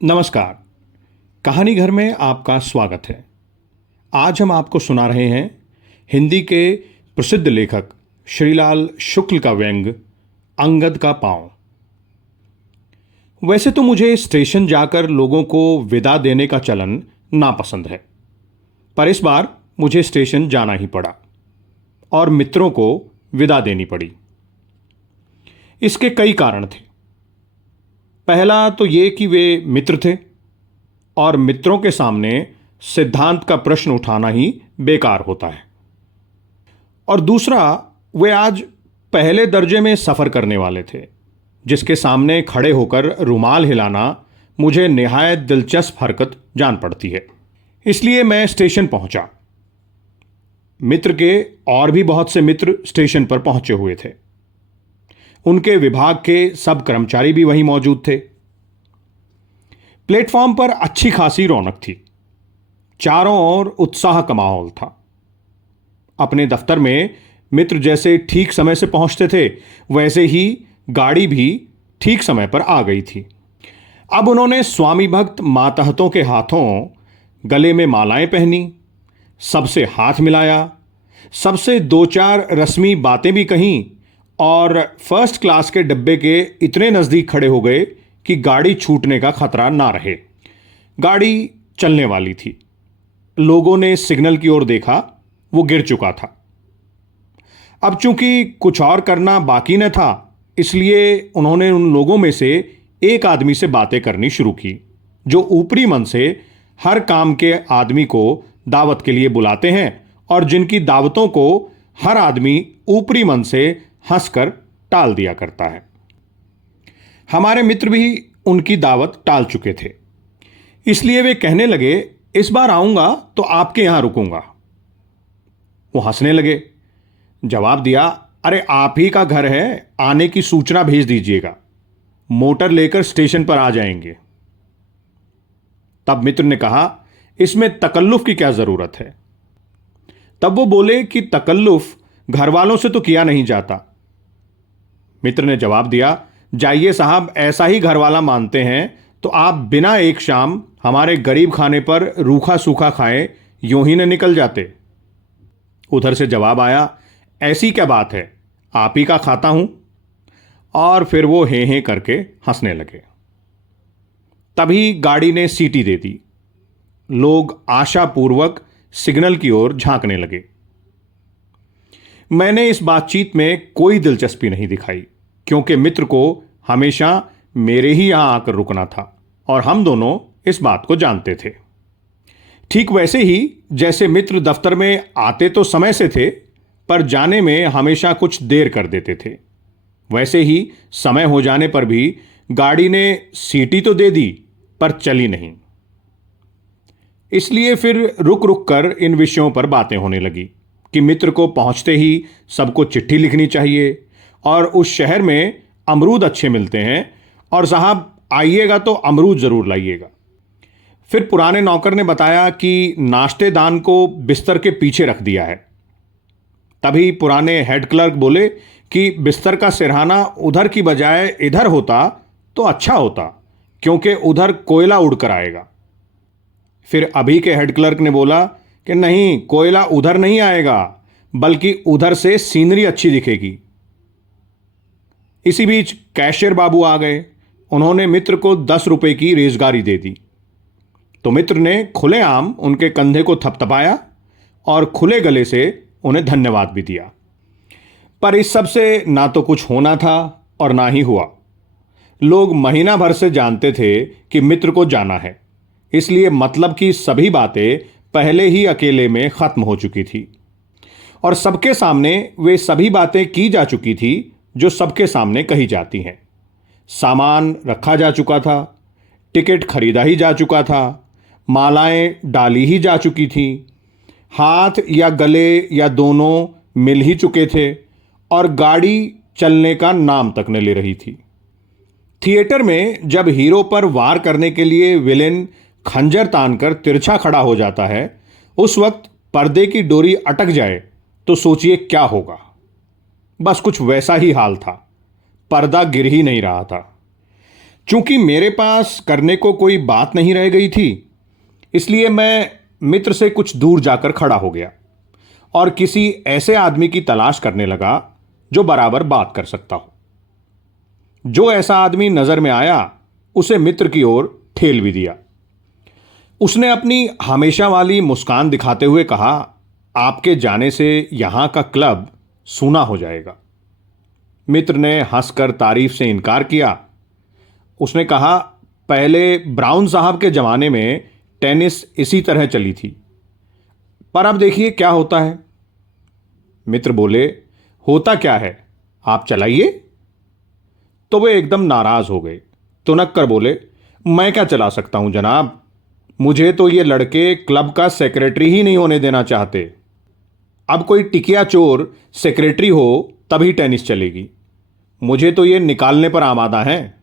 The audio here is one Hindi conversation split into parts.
नमस्कार। कहानी घर में आपका स्वागत है। आज हम आपको सुना रहे हैं हिंदी के प्रसिद्ध लेखक श्रीलाल शुक्ल का व्यंग अंगद का पांव। वैसे तो मुझे स्टेशन जाकर लोगों को विदा देने का चलन नापसंद है, पर इस बार मुझे स्टेशन जाना ही पड़ा और मित्रों को विदा देनी पड़ी। इसके कई कारण थे। पहला तो ये कि वे मित्र थे और मित्रों के सामने सिद्धांत का प्रश्न उठाना ही बेकार होता है। और दूसरा, वे आज पहले दर्जे में सफ़र करने वाले थे, जिसके सामने खड़े होकर रुमाल हिलाना मुझे निहायत दिलचस्प हरकत जान पड़ती है। इसलिए मैं स्टेशन पहुंचा। मित्र के और भी बहुत से मित्र स्टेशन पर पहुंचे हुए थे। उनके विभाग के सब कर्मचारी भी वहीं मौजूद थे। प्लेटफॉर्म पर अच्छी खासी रौनक थी। चारों ओर उत्साह का माहौल था। अपने दफ्तर में मित्र जैसे ठीक समय से पहुंचते थे, वैसे ही गाड़ी भी ठीक समय पर आ गई थी। अब उन्होंने स्वामी भक्त मातहतों के हाथों गले में मालाएं पहनी, सबसे हाथ मिलाया, सबसे दो चार रस्मी बातें भी कहीं और फर्स्ट क्लास के डब्बे के इतने नज़दीक खड़े हो गए कि गाड़ी छूटने का खतरा ना रहे। गाड़ी चलने वाली थी। लोगों ने सिग्नल की ओर देखा, वो गिर चुका था। अब चूंकि कुछ और करना बाकी न था, इसलिए उन्होंने उन लोगों में से एक आदमी से बातें करनी शुरू की, जो ऊपरी मन से हर काम के आदमी को दावत के लिए बुलाते हैं और जिनकी दावतों को हर आदमी ऊपरी मन से हंसकर टाल दिया करता है। हमारे मित्र भी उनकी दावत टाल चुके थे, इसलिए वे कहने लगे, इस बार आऊंगा तो आपके यहां रुकूंगा। वो हंसने लगे। जवाब दिया, अरे आप ही का घर है, आने की सूचना भेज दीजिएगा, मोटर लेकर स्टेशन पर आ जाएंगे। तब मित्र ने कहा, इसमें तकल्लुफ की क्या जरूरत है। तब वो बोले कि तकल्लुफ घर वालों से तो किया नहीं जाता। मित्र ने जवाब दिया, जाइए साहब, ऐसा ही घरवाला मानते हैं तो आप बिना एक शाम हमारे गरीब खाने पर रूखा सूखा खाए यूं ही न निकल जाते। उधर से जवाब आया, ऐसी क्या बात है, आप ही का खाता हूं। और फिर वो हे हे करके हंसने लगे। तभी गाड़ी ने सीटी दे दी। लोग आशापूर्वक सिग्नल की ओर झांकने लगे। मैंने इस बातचीत में कोई दिलचस्पी नहीं दिखाई, क्योंकि मित्र को हमेशा मेरे ही यहां आकर रुकना था और हम दोनों इस बात को जानते थे। ठीक वैसे ही जैसे मित्र दफ्तर में आते तो समय से थे, पर जाने में हमेशा कुछ देर कर देते थे, वैसे ही समय हो जाने पर भी गाड़ी ने सीटी तो दे दी, पर चली नहीं। इसलिए फिर रुक रुक कर इन विषयों पर बातें होने लगी कि मित्र को पहुंचते ही सबको चिट्ठी लिखनी चाहिए और उस शहर में अमरूद अच्छे मिलते हैं और साहब आइएगा तो अमरूद ज़रूर लाइएगा। फिर पुराने नौकर ने बताया कि नाश्तेदान को बिस्तर के पीछे रख दिया है। तभी पुराने हेड क्लर्क बोले कि बिस्तर का सिरहाना उधर की बजाय इधर होता तो अच्छा होता, क्योंकि उधर कोयला उड़कर आएगा। फिर अभी के हेड क्लर्क ने बोला कि नहीं, कोयला उधर नहीं आएगा, बल्कि उधर से सीनरी अच्छी दिखेगी। इसी बीच कैशियर बाबू आ गए। उन्होंने मित्र को 10 रुपए की रेजगारी दे दी, तो मित्र ने खुलेआम उनके कंधे को थपथपाया और खुले गले से उन्हें धन्यवाद भी दिया। पर इस सब से ना तो कुछ होना था और ना ही हुआ। लोग महीना भर से जानते थे कि मित्र को जाना है, इसलिए मतलब की सभी बातें पहले ही अकेले में खत्म हो चुकी थी और सबके सामने वे सभी बातें की जा चुकी थी जो सबके सामने कही जाती हैं। सामान रखा जा चुका था, टिकट खरीदा ही जा चुका था, मालाएं डाली ही जा चुकी थी, हाथ या गले या दोनों मिल ही चुके थे और गाड़ी चलने का नाम तक न ले रही थी। थिएटर में जब हीरो पर वार करने के लिए विलेन खंजर तानकर तिरछा खड़ा हो जाता है, उस वक्त पर्दे की डोरी अटक जाए तो सोचिए क्या होगा। बस कुछ वैसा ही हाल था। पर्दा गिर ही नहीं रहा था। चूंकि मेरे पास करने को कोई बात नहीं रह गई थी, इसलिए मैं मित्र से कुछ दूर जाकर खड़ा हो गया और किसी ऐसे आदमी की तलाश करने लगा जो बराबर बात कर सकता हो। जो ऐसा आदमी नजर में आया, उसे मित्र की ओर ठेल भी दिया। उसने अपनी हमेशा वाली मुस्कान दिखाते हुए कहा, आपके जाने से यहां का क्लब सूना हो जाएगा। मित्र ने हंसकर तारीफ से इनकार किया। उसने कहा, पहले ब्राउन साहब के जमाने में टेनिस इसी तरह चली थी, पर अब देखिए क्या होता है। मित्र बोले, होता क्या है, आप चलाइए। तो वे एकदम नाराज हो गए, तुनक कर बोले, मैं क्या चला सकता हूं जनाब, मुझे तो ये लड़के क्लब का सेक्रेटरी ही नहीं होने देना चाहते। अब कोई टिकिया चोर सेक्रेटरी हो तभी टेनिस चलेगी, मुझे तो ये निकालने पर आमादा हैं।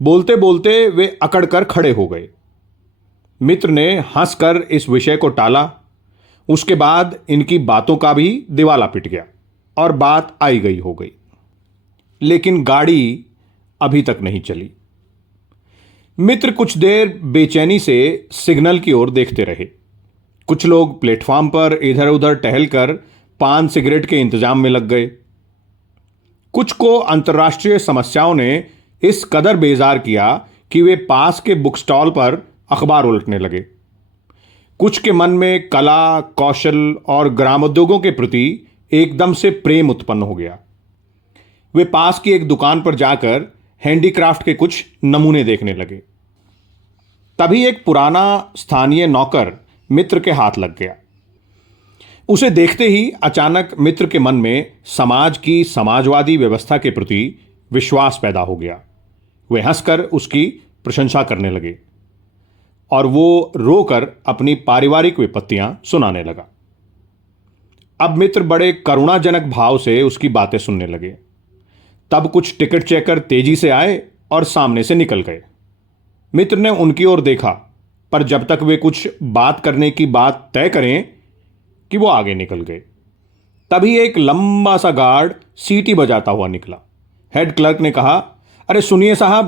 बोलते बोलते वे अकड़कर खड़े हो गए। मित्र ने हंसकर इस विषय को टाला। उसके बाद इनकी बातों का भी दिवाला पिट गया और बात आई गई हो गई, लेकिन गाड़ी अभी तक नहीं चली। मित्र कुछ देर बेचैनी से सिग्नल की ओर देखते रहे। कुछ लोग प्लेटफॉर्म पर इधर उधर टहलकर पान सिगरेट के इंतजाम में लग गए। कुछ को अंतर्राष्ट्रीय समस्याओं ने इस कदर बेजार किया कि वे पास के बुक स्टॉल पर अखबार उलटने लगे। कुछ के मन में कला, कौशल और ग्रामोद्योगों के प्रति एकदम से प्रेम उत्पन्न हो गया। वे पास की एक दुकान पर जाकर हैंडीक्राफ्ट के कुछ नमूने देखने लगे। तभी एक पुराना स्थानीय नौकर मित्र के हाथ लग गया। उसे देखते ही अचानक मित्र के मन में समाज की समाजवादी व्यवस्था के प्रति विश्वास पैदा हो गया। वे हंसकर उसकी प्रशंसा करने लगे और वो रोकर अपनी पारिवारिक विपत्तियां सुनाने लगा। अब मित्र बड़े करुणाजनक भाव से उसकी बातें सुनने लगे। तब कुछ टिकट चेकर तेजी से आए और सामने से निकल गए। मित्र ने उनकी ओर देखा, पर जब तक वे कुछ बात करने की बात तय करें कि वो आगे निकल गए। तभी एक लंबा सा गार्ड सीटी बजाता हुआ निकला। हेड क्लर्क ने कहा, अरे सुनिए साहब,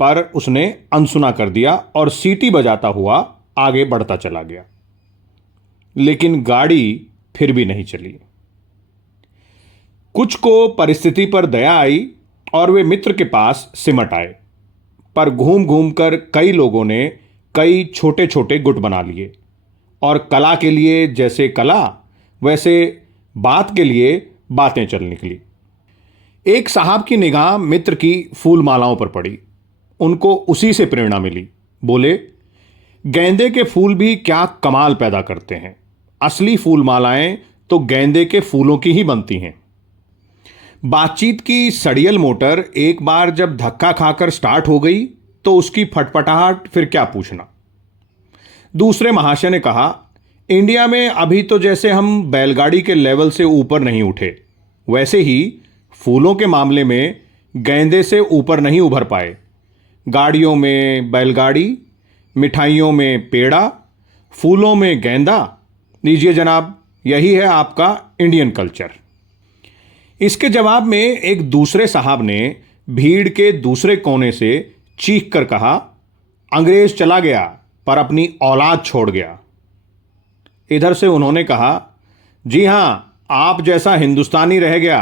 पर उसने अनसुना कर दिया और सीटी बजाता हुआ आगे बढ़ता चला गया। लेकिन गाड़ी फिर भी नहीं चली। कुछ को परिस्थिति पर दया आई और वे मित्र के पास सिमट आए, पर घूम घूम कर कई लोगों ने कई छोटे छोटे गुट बना लिए और कला के लिए जैसे कला, वैसे बात के लिए बातें चल निकली। एक साहब की निगाह मित्र की फूल मालाओं पर पड़ी। उनको उसी से प्रेरणा मिली। बोले, गेंदे के फूल भी क्या कमाल पैदा करते हैं, असली फूल मालाएं तो गेंदे के फूलों की ही बनती हैं। बातचीत की सड़ियल मोटर एक बार जब धक्का खाकर स्टार्ट हो गई तो उसकी फटफटाहट फिर क्या पूछना। दूसरे महाशय ने कहा, इंडिया में अभी तो जैसे हम बैलगाड़ी के लेवल से ऊपर नहीं उठे, वैसे ही फूलों के मामले में गेंदे से ऊपर नहीं उभर पाए। गाड़ियों में बैलगाड़ी, मिठाइयों में पेड़ा, फूलों में गेंदा। लीजिए जनाब, यही है आपका इंडियन कल्चर। इसके जवाब में एक दूसरे साहब ने भीड़ के दूसरे कोने से चीख कर कहा, अंग्रेज चला गया पर अपनी औलाद छोड़ गया। इधर से उन्होंने कहा, जी हां, आप जैसा हिंदुस्तानी रह गया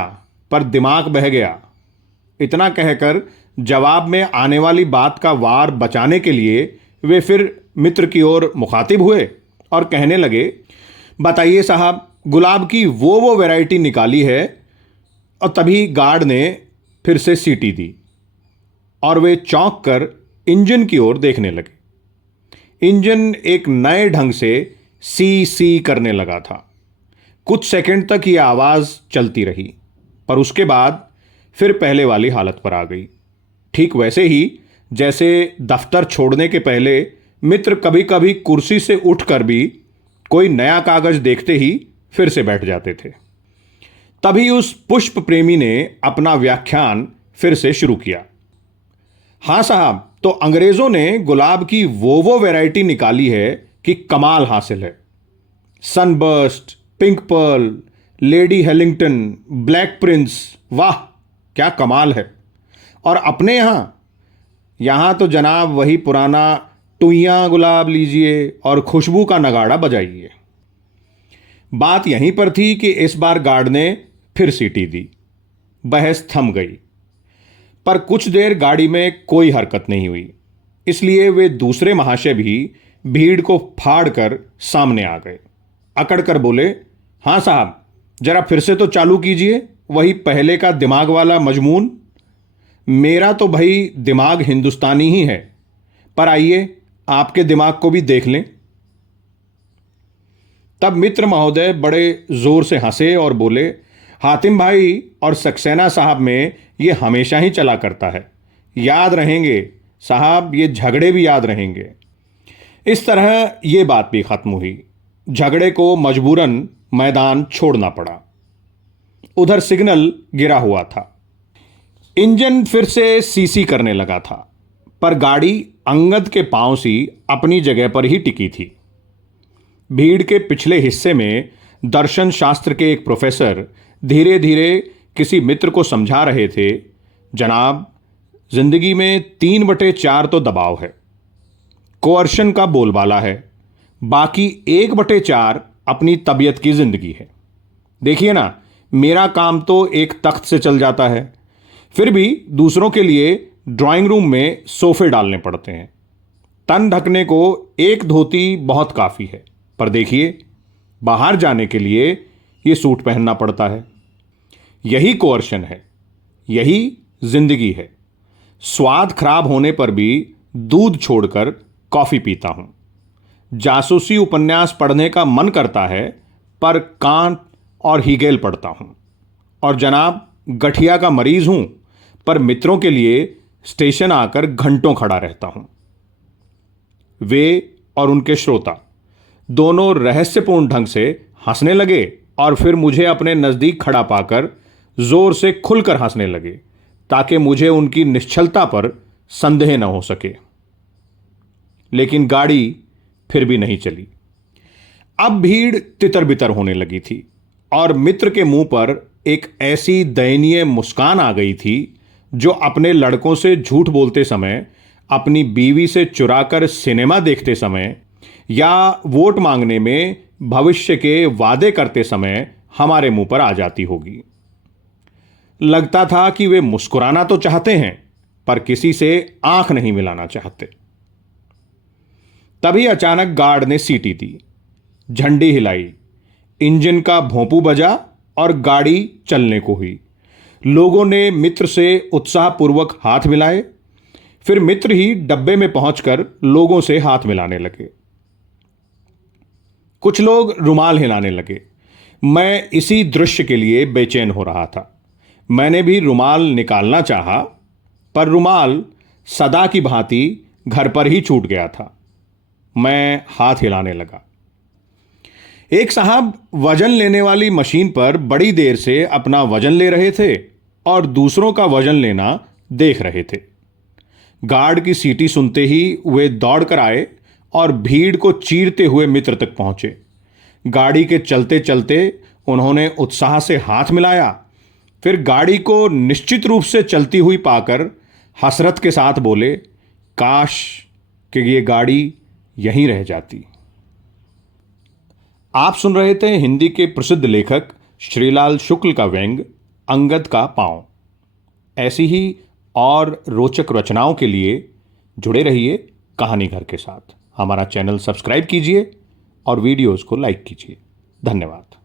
पर दिमाग बह गया। इतना कहकर जवाब में आने वाली बात का वार बचाने के लिए वे फिर मित्र की ओर मुखातिब हुए और कहने लगे, बताइए साहब, गुलाब की वो वैरायटी निकाली है। और तभी गार्ड ने फिर से सीटी दी और वे चौंक कर इंजन की ओर देखने लगे। इंजन एक नए ढंग से सी सी करने लगा था। कुछ सेकंड तक यह आवाज़ चलती रही, पर उसके बाद फिर पहले वाली हालत पर आ गई। ठीक वैसे ही जैसे दफ्तर छोड़ने के पहले मित्र कभी कभी कुर्सी से उठकर भी कोई नया कागज देखते ही फिर से बैठ जाते थे। तभी उस पुष्प प्रेमी ने अपना व्याख्यान फिर से शुरू किया। हाँ साहब, तो अंग्रेजों ने गुलाब की वो वैरायटी निकाली है कि कमाल हासिल है। Sunburst, pink pearl, lady Hillingdon, black prince, वाह क्या कमाल है। और अपने यहाँ यहाँ तो जनाब वही पुराना टुइयाँ गुलाब लीजिए और खुशबू का नगाड़ा बजाइए। बात यहीं पर थी कि इस बार गार्ड ने फिर सीटी दी। बहस थम गई, पर कुछ देर गाड़ी में कोई हरकत नहीं हुई, इसलिए वे दूसरे महाशय भी भीड़ को फाड़ कर सामने आ गए। अकड़ कर बोले, हाँ साहब, जरा फिर से तो चालू कीजिए वही पहले का दिमाग वाला मजमून। मेरा तो भाई दिमाग हिंदुस्तानी ही है, पर आइए आपके दिमाग को भी देख लें। तब मित्र महोदय बड़े जोर से हंसे और बोले, हातिम भाई और सक्सेना साहब में ये हमेशा ही चला करता है। याद रहेंगे साहब, ये झगड़े भी याद रहेंगे। इस तरह ये बात भी खत्म हुई। झगड़े को मजबूरन मैदान छोड़ना पड़ा। उधर सिग्नल गिरा हुआ था। इंजन फिर से सीसी करने लगा था, पर गाड़ी अंगद के पांव सी अपनी जगह पर ही टिकी थी। भीड़ के पिछले हिस्से में दर्शन शास्त्र के एक प्रोफेसर धीरे धीरे किसी मित्र को समझा रहे थे, जनाब, जिंदगी में 3/4 तो दबाव है, कोअर्शन का बोलबाला है, बाकी 1/4 अपनी तबीयत की जिंदगी है। देखिए ना, मेरा काम तो एक तख्त से चल जाता है, फिर भी दूसरों के लिए ड्राइंग रूम में सोफे डालने पड़ते हैं। तन ढकने को एक धोती बहुत काफ़ी है, पर देखिए, बाहर जाने के लिए ये सूट पहनना पड़ता है। यही कोअर्शन है, यही जिंदगी है। स्वाद खराब होने पर भी दूध छोड़कर कॉफ़ी पीता हूँ। जासूसी उपन्यास पढ़ने का मन करता है, पर कांट और हीगेल पढ़ता हूँ। और जनाब, गठिया का मरीज हूँ, पर मित्रों के लिए स्टेशन आकर घंटों खड़ा रहता हूँ। वे और उनके श्रोता दोनों रहस्यपूर्ण ढंग से हंसने लगे और फिर मुझे अपने नज़दीक खड़ा पाकर जोर से खुलकर हंसने लगे, ताकि मुझे उनकी निश्चलता पर संदेह न हो सके। लेकिन गाड़ी फिर भी नहीं चली। अब भीड़ तितर बितर होने लगी थी और मित्र के मुंह पर एक ऐसी दयनीय मुस्कान आ गई थी जो अपने लड़कों से झूठ बोलते समय, अपनी बीवी से चुराकर सिनेमा देखते समय या वोट मांगने में भविष्य के वादे करते समय हमारे मुंह पर आ जाती होगी। लगता था कि वे मुस्कुराना तो चाहते हैं, पर किसी से आंख नहीं मिलाना चाहते। तभी अचानक गार्ड ने सीटी दी, झंडी हिलाई, इंजन का भोंपू बजा और गाड़ी चलने को हुई। लोगों ने मित्र से उत्साहपूर्वक हाथ मिलाए। फिर मित्र ही डब्बे में पहुंचकर लोगों से हाथ मिलाने लगे। कुछ लोग रुमाल हिलाने लगे। मैं इसी दृश्य के लिए बेचैन हो रहा था। मैंने भी रुमाल निकालना चाहा, पर रुमाल सदा की भांति घर पर ही छूट गया था। मैं हाथ हिलाने लगा। एक साहब वजन लेने वाली मशीन पर बड़ी देर से अपना वजन ले रहे थे और दूसरों का वजन लेना देख रहे थे। गार्ड की सीटी सुनते ही वे दौड़कर आए और भीड़ को चीरते हुए मित्र तक पहुंचे। गाड़ी के चलते चलते उन्होंने उत्साह से हाथ मिलाया। फिर गाड़ी को निश्चित रूप से चलती हुई पाकर हसरत के साथ बोले, काश कि ये गाड़ी यहीं रह जाती। आप सुन रहे थे हिंदी के प्रसिद्ध लेखक श्रीलाल शुक्ल का व्यंग अंगद का पांव। ऐसी ही और रोचक रचनाओं के लिए जुड़े रहिए कहानी घर के साथ। हमारा चैनल सब्सक्राइब कीजिए और वीडियोस को लाइक कीजिए। धन्यवाद।